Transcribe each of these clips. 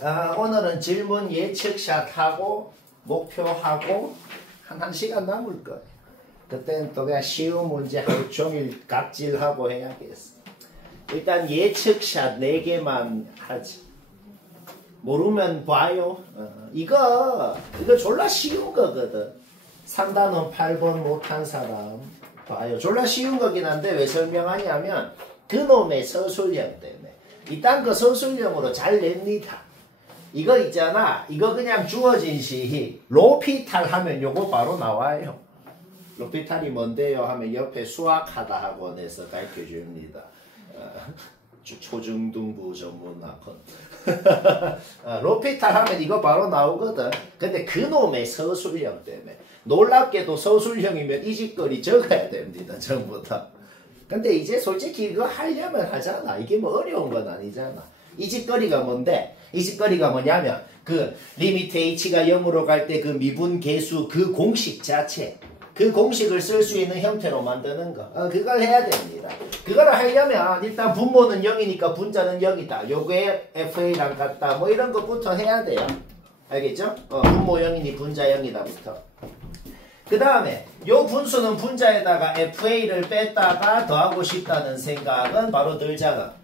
오늘은 질문 예측샷하고 목표하고 한 1시간 남을 거예요. 그때는 또 그냥 쉬운 문제 하루 종일 갑질하고 해야겠어. 일단 예측샷 4개만 하지. 모르면 봐요. 이거 졸라 쉬운 거거든. 3단원 8번 못한 사람 봐요. 졸라 쉬운 거긴 한데 왜 설명하냐면 그놈의 서술형 때문에. 이딴 거 서술형으로 잘 냅니다. 이거 있잖아. 이거 그냥 주어진 시 로피탈 하면 요거 바로 나와요. 로피탈이 뭔데요? 하면 옆에 수학하다 학원에서 가르쳐 줍니다. 초중등부 전문 학원. 로피탈 하면 이거 바로 나오거든. 근데 그놈의 서술형 때문에. 놀랍게도 서술형이면 이 짓거리 적어야 됩니다. 전부 다. 근데 이제 솔직히 이거 하려면 하잖아. 이게 뭐 어려운 건 아니잖아. 이 짓거리가 뭔데? 이 짓거리가 뭐냐면 그 리미트 h가 0으로 갈 때 그 미분 계수 그 공식 자체 그 공식을 쓸 수 있는 형태로 만드는 거. 그걸 해야 됩니다. 그걸 하려면 일단 분모는 0이니까 분자는 0이다. 요게 FA랑 같다. 뭐 이런 것부터 해야 돼요. 알겠죠? 분모 0이니 분자 0이다부터. 그 다음에 요 분수는 분자에다가 FA를 뺐다가 더하고 싶다는 생각은 바로 들잖아.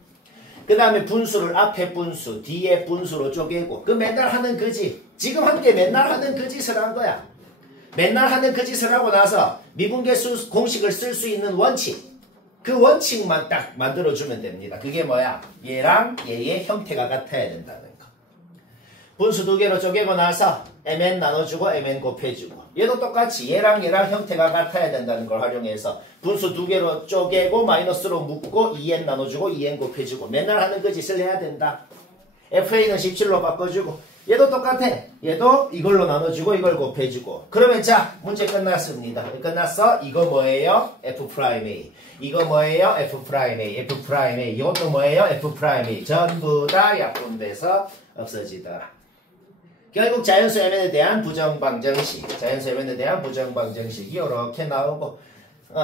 그 다음에 분수를 앞에 분수, 뒤에 분수로 쪼개고 그 맨날 하는 그 짓. 지금 한 게 맨날 하는 그 짓을 한 거야. 맨날 하는 그 짓을 하고 나서 미분계수 공식을 쓸 수 있는 원칙. 그 원칙만 딱 만들어주면 됩니다. 그게 뭐야? 얘랑 얘의 형태가 같아야 된다는 거. 분수 2개로 쪼개고 나서 mn 나눠주고 mn 곱해주고 얘도 똑같이 얘랑 형태가 같아야 된다는 걸 활용해서 분수 2개로 쪼개고 마이너스로 묶고 2n 나눠주고 2n 곱해주고 맨날 하는 그 짓을 해야 된다. FA는 17로 바꿔주고 얘도 똑같아. 얘도 이걸로 나눠주고 이걸 곱해주고 그러면 자 문제 끝났습니다. 끝났어? 이거 뭐예요? F'A. 이거 뭐예요? F'A. F'A. 이것도 뭐예요? F'A. 전부 다 약분돼서 없어지더라. 결국 자연수 mn에 대한 부정방정식, 자연수 mn에 대한 부정방정식이 이렇게 나오고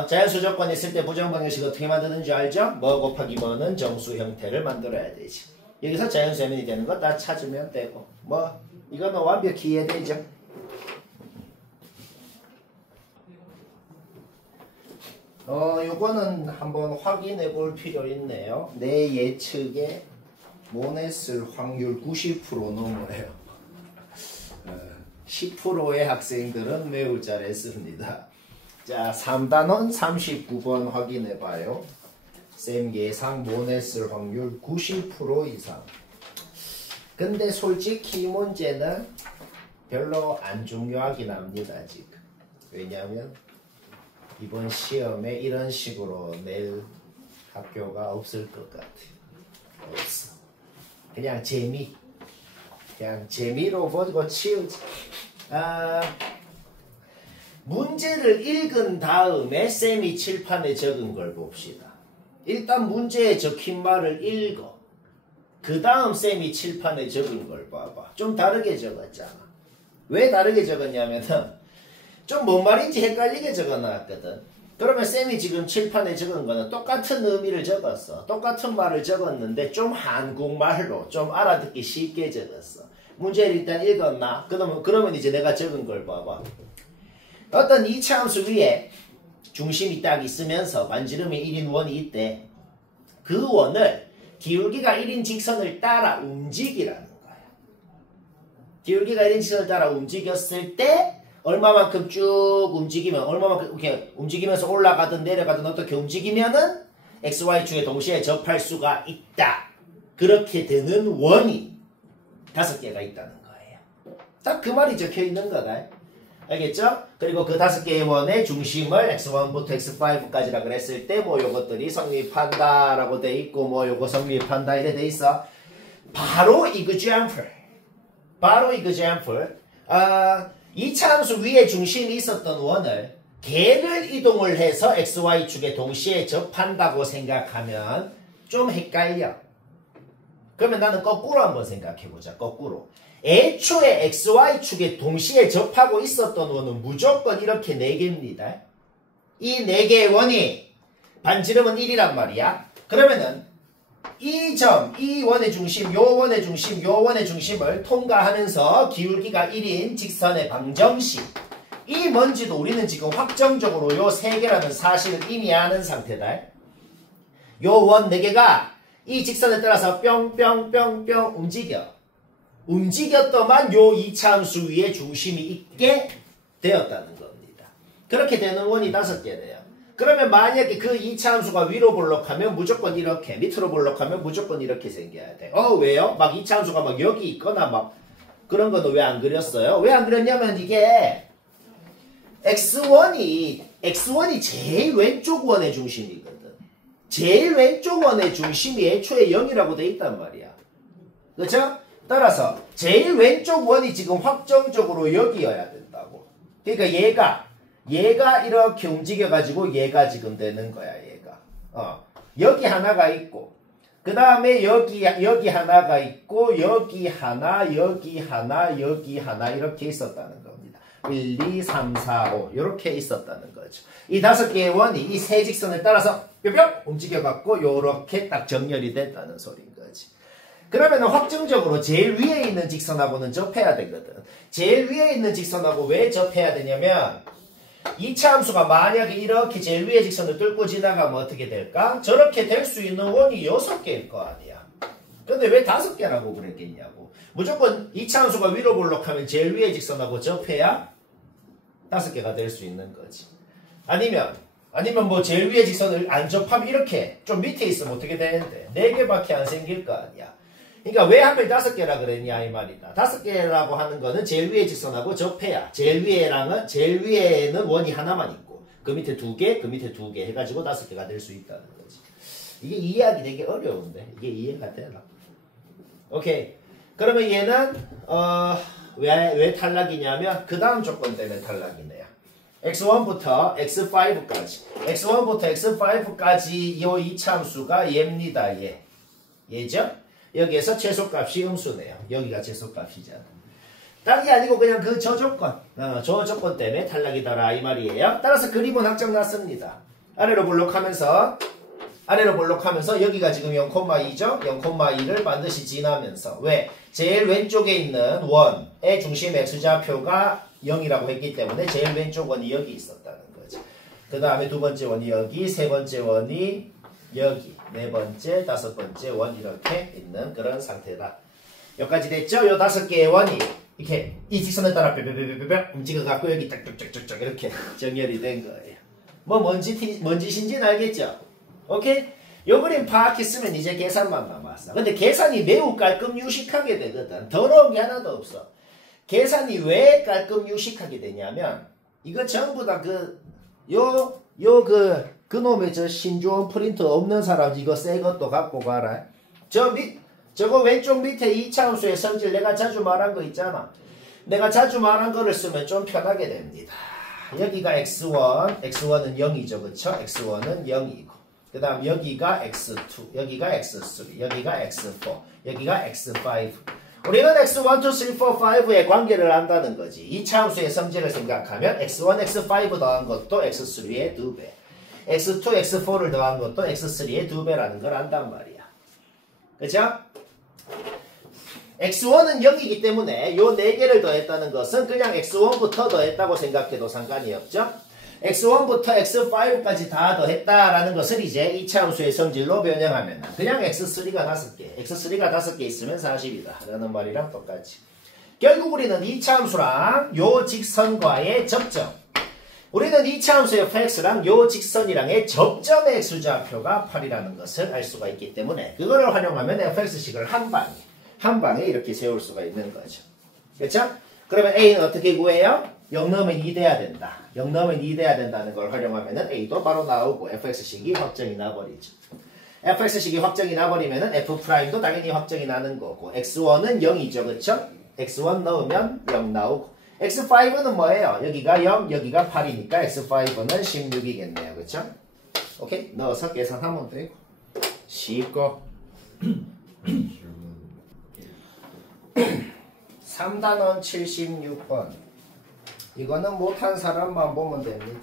자연수 조건이 있을 때 부정방정식 어떻게 만드는지 알죠? 뭐 곱하기 뭐는 정수 형태를 만들어야 되지. 여기서 자연수 mn이 되는 거 다 찾으면 되고 뭐 이거는 완벽히 이해되죠? 요거는 한번 확인해 볼 필요 있네요. 내 예측에 모냈을 확률 90% 넘어요. 10%의 학생들은 매우 잘했습니다. 자, 3단원 39번 확인해봐요. 쌤 예상 모냈을 확률 90% 이상. 근데 솔직히 이 문제는 별로 안 중요하긴 합니다, 지금. 왜냐하면 이번 시험에 이런 식으로 낼 학교가 없을 것 같아요. 없어. 그냥 그냥 재미로 보고 치우지. 문제를 읽은 다음에 쌤이 칠판에 적은 걸 봅시다. 일단 문제에 적힌 말을 읽어. 그 다음 쌤이 칠판에 적은 걸 봐봐. 좀 다르게 적었잖아. 왜 다르게 적었냐면은 좀 뭔 말인지 헷갈리게 적어놨거든. 그러면 쌤이 지금 칠판에 적은 거는 똑같은 의미를 적었어. 똑같은 말을 적었는데 좀 한국말로 좀 알아듣기 쉽게 적었어. 문제를 일단 읽었나? 그러면 이제 내가 적은 걸 봐봐. 어떤 이차함수 위에 중심이 딱 있으면서 반지름이 1인 원이 있대. 그 원을 기울기가 1인 직선을 따라 움직이라는 거야. 기울기가 1인 직선을 따라 움직였을 때 얼마만큼 쭉 움직이면 얼마만큼 이렇게 움직이면서 올라가든 내려가든 어떻게 움직이면은 XY축에 동시에 접할 수가 있다. 그렇게 되는 원이 5개가 있다는 거예요. 딱 그 말이 적혀 있는 거다. 알겠죠? 그리고 그 5개의 원의 중심을 x1부터 x5까지라 그랬을 때 뭐 요것들이 성립한다라고 돼 있고 뭐 요거 성립한다 이래 돼 있어. 바로 example. 이차함수 위에 중심이 있었던 원을 걔를 이동을 해서 XY축에 동시에 접한다고 생각하면 좀 헷갈려. 그러면 나는 거꾸로 한번 생각해보자. 거꾸로. 애초에 XY축에 동시에 접하고 있었던 원은 무조건 이렇게 4개입니다. 이 4개의 원이 반지름은 1이란 말이야. 그러면은 이 점, 이 원의 중심, 요 원의 중심, 요 원의 중심을 통과하면서 기울기가 1인 직선의 방정식. 이 뭔지도 우리는 지금 확정적으로 요 3개라는 사실을 이미 아는 상태다. 요 원 4개가 이 직선에 따라서 뿅뿅뿅뿅 움직여. 움직였더만 요 이차함수 위에 중심이 있게 되었다는 겁니다. 그렇게 되는 원이 5개래요. 그러면 만약에 그 이차함수가 위로 볼록하면 무조건 이렇게, 밑으로 볼록하면 무조건 이렇게 생겨야 돼. 왜요? 막 이차함수가 막 여기 있거나 막 그런 거는 왜 안 그렸어요? 왜 안 그렸냐면 이게 x1이 제일 왼쪽 원의 중심이거든. 제일 왼쪽 원의 중심이 애초에 0이라고 돼 있단 말이야. 그렇죠? 따라서 제일 왼쪽 원이 지금 확정적으로 여기여야 된다고. 그러니까 얘가 이렇게 움직여가지고 얘가 지금 되는 거야, 얘가. 여기 하나가 있고, 그 다음에 여기 하나가 있고, 여기 하나, 여기 하나, 여기 하나, 이렇게 있었다는 겁니다. 1, 2, 3, 4, 5, 이렇게 있었다는 거죠. 이 5개의 원이 이 세 직선에 따라서 뿅뿅 움직여갖고, 요렇게 딱 정렬이 됐다는 소리인 거지. 그러면 확정적으로 제일 위에 있는 직선하고는 접해야 되거든. 제일 위에 있는 직선하고 왜 접해야 되냐면, 이차함수가 만약에 이렇게 제일 위의 직선을 뚫고 지나가면 어떻게 될까? 저렇게 될 수 있는 원이 6개일 거 아니야. 근데 왜 5개라고 그랬겠냐고. 무조건 이차함수가 위로 볼록하면 제일 위의 직선하고 접해야 5개가 될 수 있는 거지. 아니면 뭐 제일 위의 직선을 안 접하면 이렇게 좀 밑에 있으면 어떻게 되는데 4개밖에 안 생길 거 아니야. 그러니까 왜 하필 5개라 그랬냐 이 말이다. 5개라고 하는 거는 제일 위의 직선하고 접해야 제일 위에는 원이 하나만 있고 그 밑에 2개, 그 밑에 2개 해가지고 5개가 될 수 있다는 거지. 이게 이해하기 되게 어려운데 이게 이해가 되나? 오케이. 그러면 얘는 왜 탈락이냐면 그 다음 조건 때문에 탈락이네요. x1부터 x5까지 x1부터 x5까지 이 이차함수가 얘입니다. 얘죠? 여기에서 최소값이 음수네요. 여기가 최소값이잖아. 딱이 아니고 그냥 저 조건 때문에 탈락이더라 이 말이에요. 따라서 그림은 확정났습니다. 아래로 볼록하면서 여기가 지금 0,2죠? 0,2를 반드시 지나면서 왜? 제일 왼쪽에 있는 원의 중심 x좌표가 0이라고 했기 때문에 제일 왼쪽 원이 여기 있었다는 거죠. 그 다음에 두 번째 원이 여기, 세 번째 원이 여기, 네 번째, 다섯 번째 원 이렇게 있는 그런 상태다. 여기까지 됐죠? 요 5개의 원이 이렇게 이 직선에 따라 뼈뼈뼈뼈뼈 움직여갖고 여기 딱딱딱딱 이렇게 정렬이 된 거예요. 뭔 짓인지는 알겠죠? 오케이? 요 그림 파악했으면 이제 계산만 남았어. 근데 계산이 매우 깔끔 유식하게 되거든. 더러운 게 하나도 없어. 계산이 왜 깔끔 유식하게 되냐면 이거 전부 다 그놈의 저 신조어 프린터 없는 사람 이거 새 것도 갖고 가라. 저거 왼쪽 밑에 이차함수의 성질 내가 자주 말한 거 있잖아. 내가 자주 말한 거를 쓰면 좀 편하게 됩니다. 여기가 x1은 0이죠. 그쵸? x1은 0이고 그 다음 여기가 x2, 여기가 x3, 여기가 x4, 여기가 x5. 우리는 x1, 2, 3, 4, 5의 관계를 안다는 거지. 이차함수의 성질을 생각하면 x1, x5 더한 것도 x3의 2배. x2, x4를 더한 것도 x3의 2배라는 걸 안단 말이야. 그죠? x1은 0이기 때문에 요 4개를 더했다는 것은 그냥 x1부터 더했다고 생각해도 상관이 없죠? x1부터 x5까지 다 더했다라는 것을 이제 이차함수의 성질로 변형하면 그냥 x3가 5개 있으면 40이다 라는 말이랑 똑같이. 결국 우리는 이차함수랑 요 직선과의 접점, 우리는 이차함수의 fx랑 요 직선이랑의 접점의 x좌표가 8이라는 것을 알 수가 있기 때문에 그거를 활용하면 fx식을 한 방에 이렇게 세울 수가 있는 거죠. 그렇죠? 그러면 a는 어떻게 구해요? 0 넣으면 2 돼야 된다. 0 넣으면 2 돼야 된다는 걸 활용하면 a도 바로 나오고 fx식이 확정이 나버리죠. fx식이 확정이 나버리면 f'도 당연히 확정이 나는 거고 x1은 0이죠. 그렇죠? x1 넣으면 0 나오고 x5는 뭐예요? 여기가 0, 여기가 8이니까 x5는 16이겠네요. 그쵸? 오케이? 넣어서 계산하면 되고. 쉽고. 3단원 76번. 이거는 못한 사람만 보면 됩니다.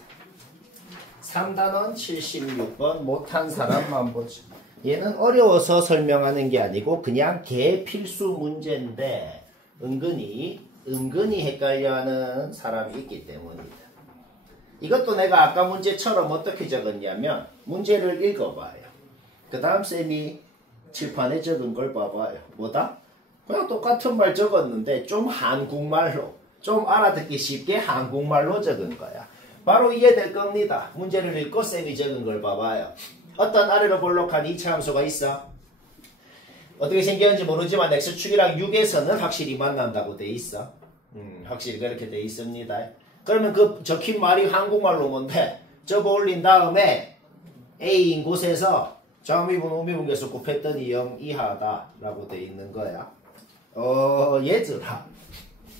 3단원 76번 못한 사람만 보죠. 얘는 어려워서 설명하는 게 아니고 그냥 개필수 문제인데 은근히 헷갈려하는 사람이 있기 때문이다. 이것도 내가 아까 문제처럼 어떻게 적었냐면 문제를 읽어봐요. 그 다음 쌤이 칠판에 적은 걸 봐봐요. 뭐다? 그냥 똑같은 말 적었는데 좀 한국말로 좀 알아듣기 쉽게 한국말로 적은 거야. 바로 이해될 겁니다. 문제를 읽고 쌤이 적은 걸 봐봐요. 어떤 아래로 볼록한 이차 함수가 있어. 어떻게 생겼는지 모르지만 x축이랑 6에서는 확실히 만난다고 돼 있어. 확실히 그렇게 돼 있습니다. 그러면 그 적힌 말이 한국말로 뭔데? 접어 올린 다음에 A인 곳에서 좌미분 우미분계수 곱했더니 0 이하다 라고 돼 있는 거야. 얘들아,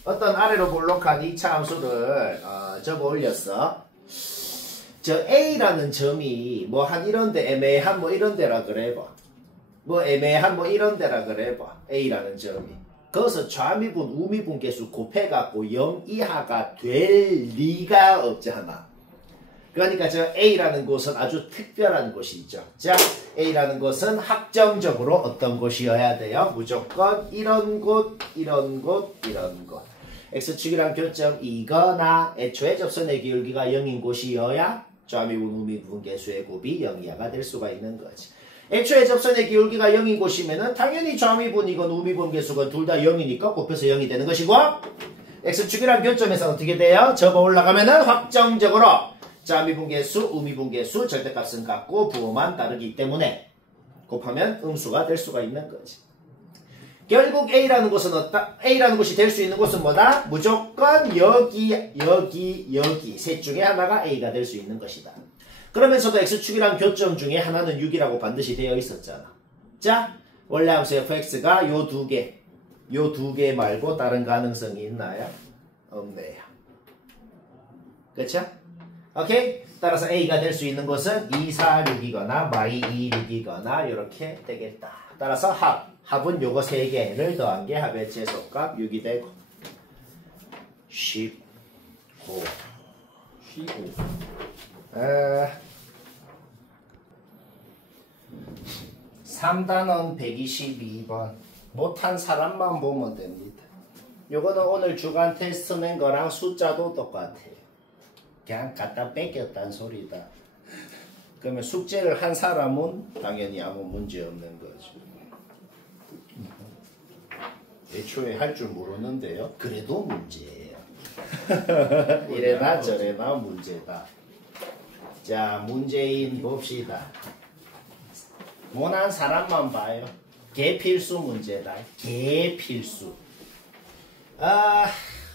어떤 아래로 볼록한 2차 함수를 접어 올렸어. 저 A라는 점이 뭐 한 이런데 애매한 뭐 이런 데라 그래봐. 뭐 애매한 뭐 이런 데라 그래봐. A라는 점이. 거기서 좌미분 우미분계수 곱해갖고 0 이하가 될 리가 없잖아. 그러니까 저 A라는 곳은 아주 특별한 곳이죠. 자, A라는 곳은 확정적으로 어떤 곳이어야 돼요? 무조건 이런 곳, 이런 곳, 이런 곳. X축이랑 교점이거나 애초에 접선의 기울기가 0인 곳이어야 좌미분 우미분계수의 곱이 0 이하가 될 수가 있는 거지. 애초에 접선의 기울기가 0인 곳이면은 당연히 좌미분이건 우미분계수건 둘 다 0이니까 곱해서 0이 되는 것이고, X축이랑 교점에서 어떻게 돼요? 접어 올라가면은 확정적으로 좌미분계수, 우미분계수 절대값은 같고 부호만 다르기 때문에 곱하면 음수가 될 수가 있는 거지. 결국 A라는 곳은 A라는 곳이 될 수 있는 곳은 뭐다? 무조건 여기, 여기, 여기 셋 중에 하나가 A가 될 수 있는 것이다. 그러면서도 X축이랑 교점 중에 하나는 6이라고 반드시 되어 있었잖아. 자, 원래 함수 fx가 요 두 개 말고 다른 가능성이 있나요? 없네요. 그쵸? 오케이? 따라서 A가 될 수 있는 것은 2, 4, 6이거나 마이 2, 6이거나 이렇게 되겠다. 따라서 합은 요거 3개를 더한 게 합의 최소값 6이 되고 15 3단원 122번 못한 사람만 보면 됩니다. 요거는 오늘 주간 테스트 낸 거랑 숫자도 똑같아요. 그냥 갖다 뺏겼단 소리다. 그러면 숙제를 한 사람은 당연히 아무 문제 없는 거죠. 애초에 할 줄 모르는데요. 그래도 문제예요. 이래나 저래나 문제다. 자, 문제인 봅시다. 못한 사람만 봐요. 개필수 문제다. 개필수.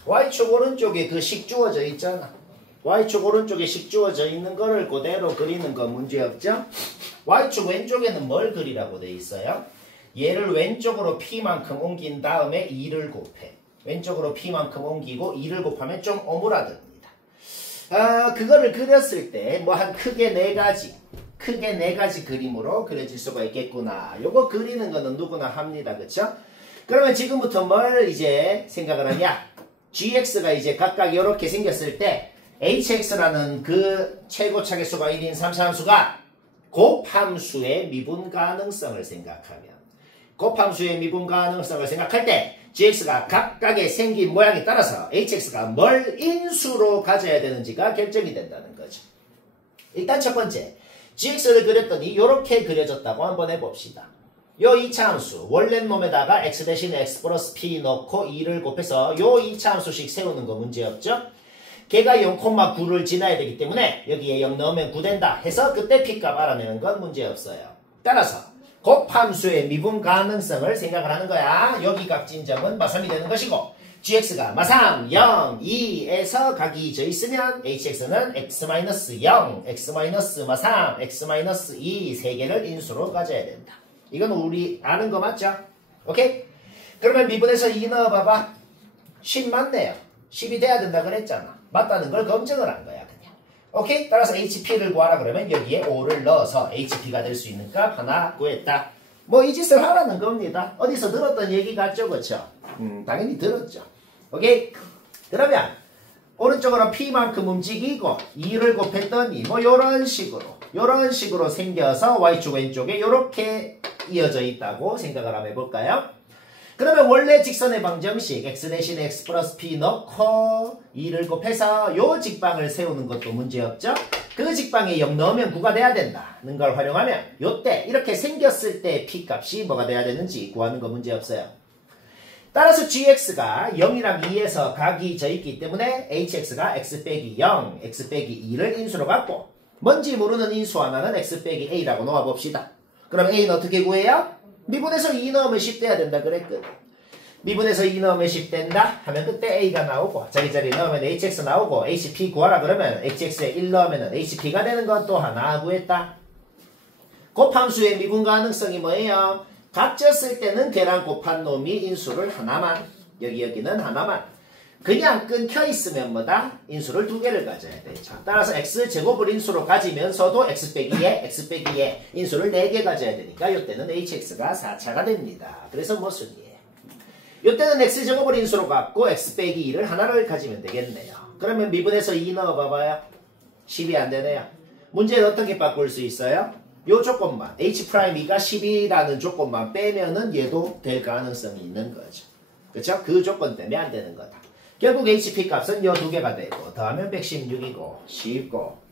Y축 오른쪽에 그 식 주어져 있잖아. Y축 오른쪽에 식 주어져 있는 거를 그대로 그리는 건 문제없죠? Y축 왼쪽에는 뭘 그리라고 돼 있어요? 얘를 왼쪽으로 P만큼 옮긴 다음에 2를 곱해. 왼쪽으로 P만큼 옮기고 2를 곱하면 좀 오므라듭니다. 그거를 그렸을 때 뭐 한 크게 네 가지 그림으로 그려질 수가 있겠구나. 요거 그리는 거는 누구나 합니다. 그쵸? 그러면 지금부터 뭘 이제 생각을 하냐? gx가 이제 각각 이렇게 생겼을 때 hx라는 그 최고 차계수가 1인 3차함수가 곱함수의 미분 가능성을 생각하면 곱함수의 미분 가능성을 생각할 때 gx가 각각의 생긴 모양에 따라서 hx가 뭘 인수로 가져야 되는지가 결정이 된다는 거죠. 일단 첫 번째, gx를 그렸더니 이렇게 그려졌다고 한번 해봅시다. 요 2차 함수 원래 놈에다가 x 대신에 x 플러스 p 넣고 2를 곱해서 요 2차 함수씩 세우는 거 문제없죠? 걔가 0,9를 지나야 되기 때문에 여기에 0 넣으면 9 된다 해서 그때 p값 알아내는 건 문제없어요. 따라서 곱함수의 미분 가능성을 생각을 하는 거야. 여기 값진 점은 마삼이 되는 것이고 gx가 마삼, 0, 2에서 각이 져 있으면 hx는 x-0, x-마삼, x-2 세 개를 인수로 가져야 된다. 이건 우리 아는 거 맞죠? 오케이? 그러면 미분에서 2 넣어봐봐. 10 맞네요. 10이 돼야 된다 그랬잖아. 맞다는 걸 검증을 한 거야 그냥. 오케이? 따라서 HP를 구하라 그러면 여기에 5를 넣어서 HP가 될 수 있는 값 하나 구했다. 뭐 이 짓을 하라는 겁니다. 어디서 들었던 얘기 같죠? 그쵸? 당연히 들었죠. 오케이? 그러면 오른쪽으로 P만큼 움직이고 2를 곱했더니 뭐 요런 식으로 생겨서 Y축 왼쪽에 요렇게 이어져 있다고 생각을 한번 해볼까요? 그러면 원래 직선의 방정식 x 대신에 x 플러스 p 넣고 2를 곱해서 요 직방을 세우는 것도 문제없죠? 그 직방에 0 넣으면 9가 돼야 된다는 걸 활용하면 요때 이렇게 생겼을 때 p 값이 뭐가 돼야 되는지 구하는 거 문제없어요. 따라서 gx가 0이랑 2에서 각이 져 있기 때문에 hx가 x 빼기 0, x 빼기 2를 인수로 갖고 뭔지 모르는 인수 하나는 x 빼기 a라고 놓아봅시다. 그럼 a는 어떻게 구해요? 미분에서 2 넣으면 10 돼야 된다 그랬거든. 미분에서 2 넣으면 10 된다 하면 그때 a가 나오고 자기 넣으면 hx 나오고 hp 구하라 그러면 hx에 1 넣으면 hp가 되는 것 또 하나 구했다. 곱함수의 미분 가능성이 뭐예요? 값졌을 때는 걔랑 곱한 놈이 인수를 하나만, 여기는 하나만. 그냥 끊겨 있으면 뭐다? 인수를 2개를 가져야 되죠. 따라서 x제곱을 인수로 가지면서도 x 빼기에 인수를 4개 가져야 되니까 이때는 hx가 4차가 됩니다. 그래서 모순이에요. 이때는 x제곱을 인수로 갖고 x 빼기 2를 하나를 가지면 되겠네요. 그러면 미분에서 2 넣어봐봐요. 10이 안 되네요. 문제는 어떻게 바꿀 수 있어요? 요 조건만 H'E가 10이라는 조건만 빼면은 얘도 될 가능성이 있는 거죠. 그렇죠? 그 조건 때문에 안 되는 거다. 결국 HP 값은 요 2개가 되고 더하면 116이고 쉽고